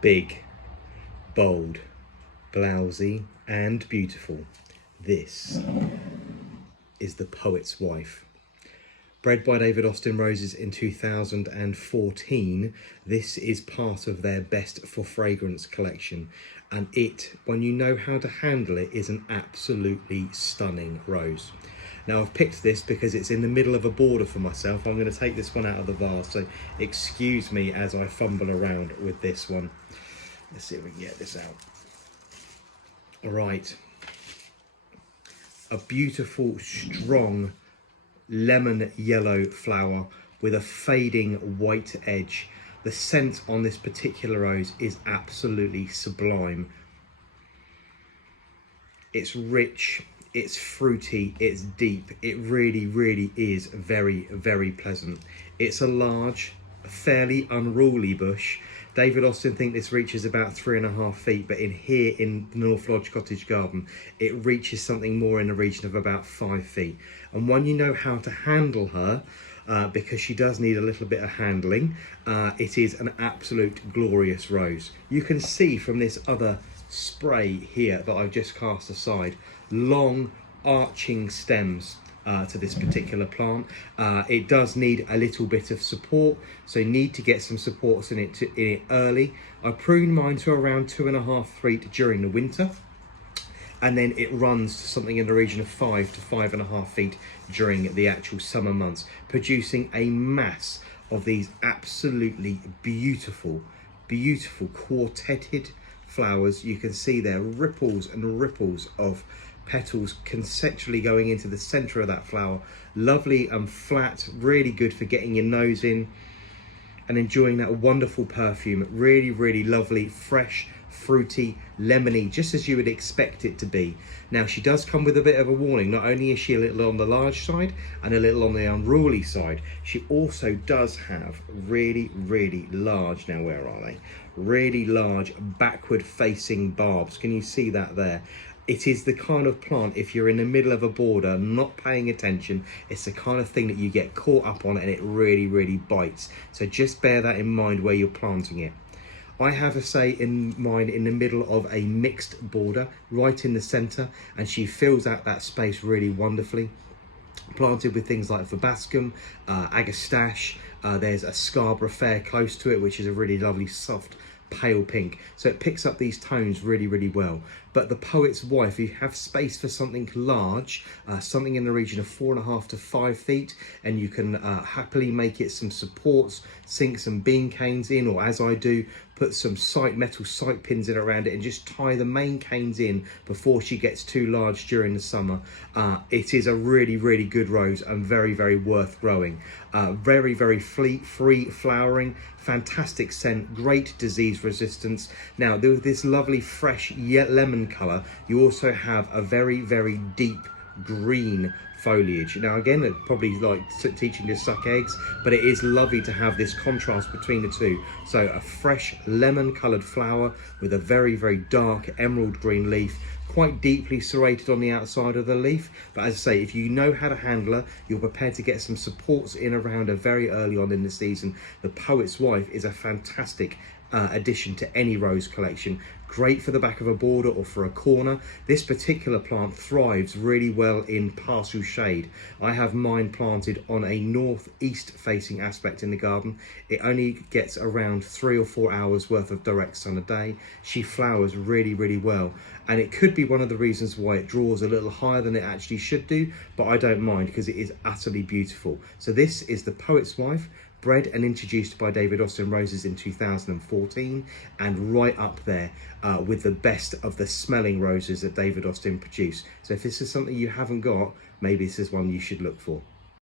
big, bold, blousy and beautiful. This is the Poet's Wife. Bred by David Austin Roses in 2014, this is part of their Best for Fragrance collection. And it, when you know how to handle it, is an absolutely stunning rose. Now I've picked this because it's in the middle of a border for myself. I'm going to take this one out of the vase, so excuse me as I fumble around with this one. Let's see if we can get this out. All right. A beautiful, strong, lemon yellow flower with a fading white edge. The scent on this particular rose is absolutely sublime. It's rich, it's fruity, it's deep. It really, really is very, very pleasant. It's a large, fairly unruly bush. David Austin think this reaches about 3.5 feet, but in here in the North Lodge Cottage Garden, it reaches something more in the region of about 5 feet. And when you know how to handle her, because she does need a little bit of handling, it is an absolute glorious rose. You can see from this other spray here that I've just cast aside, long arching stems to this particular plant. It does need a little bit of support, so you need to get some supports in it early. I prune mine to around 2.5 feet during the winter, and then it runs to something in the region of 5 to 5.5 feet during the actual summer months, producing a mass of these absolutely beautiful, beautiful quartetted flowers. You can see there ripples and ripples of petals concentrically going into the center of that flower. Lovely and flat, really good for getting your nose in and enjoying that wonderful perfume. Really, really lovely, fresh, fruity, lemony, just as you would expect it to be. Now she does come with a bit of a warning. Not only is she a little on the large side and a little on the unruly side, she also does have really, really large, now where are they? Really large backward facing barbs. Can you see that there? It is the kind of plant, if you're in the middle of a border, not paying attention, it's the kind of thing that you get caught up on and it really, really bites. So just bear that in mind where you're planting it. I have a say in mine in the middle of a mixed border, right in the center, and she fills out that space really wonderfully. Planted with things like verbascum, agastache, there's a Scarborough Fair close to it, which is a really lovely soft pale pink, so it picks up these tones really, really well. But the Poet's Wife, if you have space for something large, something in the region of 4.5 to 5 feet, and you can happily make it some supports, sink some bean canes in, or as I do, put some metal sight pins in around it and just tie the main canes in before she gets too large during the summer. It is a really, really good rose and very, very worth growing. Very, very free flowering, fantastic scent, great disease resistance. Now this lovely fresh lemon colour, you also have a very, very deep green foliage. Now again, it's probably like teaching to suck eggs, but it is lovely to have this contrast between the two. So a fresh lemon coloured flower with a very, very dark emerald green leaf, quite deeply serrated on the outside of the leaf. But as I say, if you know how to handle her, you're prepared to get some supports in around her very early on in the season, the Poet's Wife is a fantastic addition to any rose collection. Great for the back of a border or for a corner. This particular plant thrives really well in partial shade. I have mine planted on a northeast facing aspect in the garden. It only gets around 3 or 4 hours worth of direct sun a day. She flowers really, really well, and it could be one of the reasons why it draws a little higher than it actually should do, but I don't mind because it is utterly beautiful. So this is the Poet's Wife, bred and introduced by David Austin Roses in 2014, and right up there with the best of the smelling roses that David Austin produced. So if this is something you haven't got, maybe this is one you should look for.